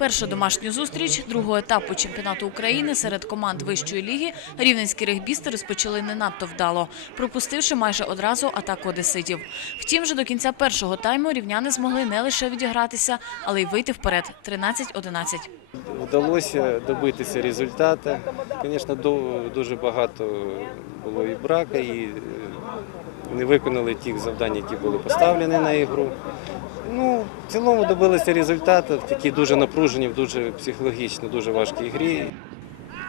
Першу домашню зустріч другого етапу чемпіонату України серед команд вищої ліги рівненські регбісти розпочали не надто вдало, пропустивши майже одразу атаку одеситів. Втім, вже до кінця першого тайму рівняни змогли не лише відігратися, але й вийти вперед 13-11. Вдалося добитися результату. Звісно, дуже багато було і брака, і е, не виконали тих завдань, які були поставлені на ігру. Ну, в цілому добилися результату в такій дуже напруженій, в дуже психологічно, дуже важкій грі.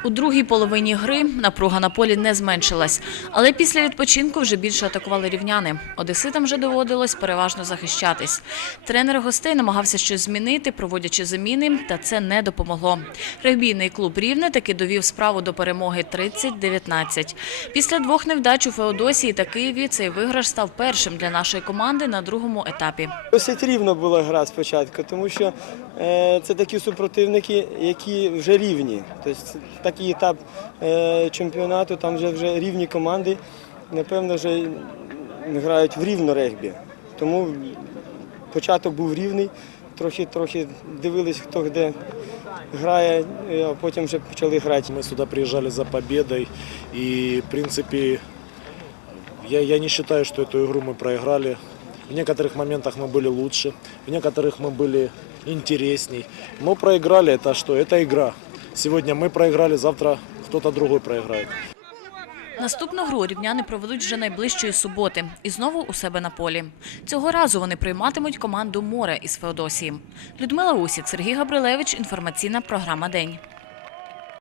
У другій половині гри напруга на полі не зменшилась, але після відпочинку вже більше атакували рівняни. Одеситам вже доводилось переважно захищатись. Тренер гостей намагався щось змінити, проводячи заміни, та це не допомогло. Регбійний клуб Рівне таки довів справу до перемоги 30-19. Після двох невдач у Феодосії та Києві цей виграш став першим для нашої команди на другому етапі. Досить рівно була гра спочатку, тому що е, це такі супротивники, які вже рівні. Тобто такий етап е, чемпіонату, там вже, вже рівні команди, напевно, вже грають в рівно регбі. Тому початок був рівний, трохи, трохи дивились, хто де грає, е, а потім вже почали грати. Мы сюда приезжали за победой, и, в принципе, я, я не считаю, что эту игру мы проиграли. В некоторых моментах мы были лучше, в некоторых мы были интересней. Но проиграли это что? Это игра. Сегодня ми проіграли, завтра хтось другий проіграє. Наступну гру рівняни проведуть вже найближчої суботи і знову у себе на полі. Цього разу вони прийматимуть команду Море із Феодосії. Людмила Усік, Сергій Габрилевич. Інформаційна програма День.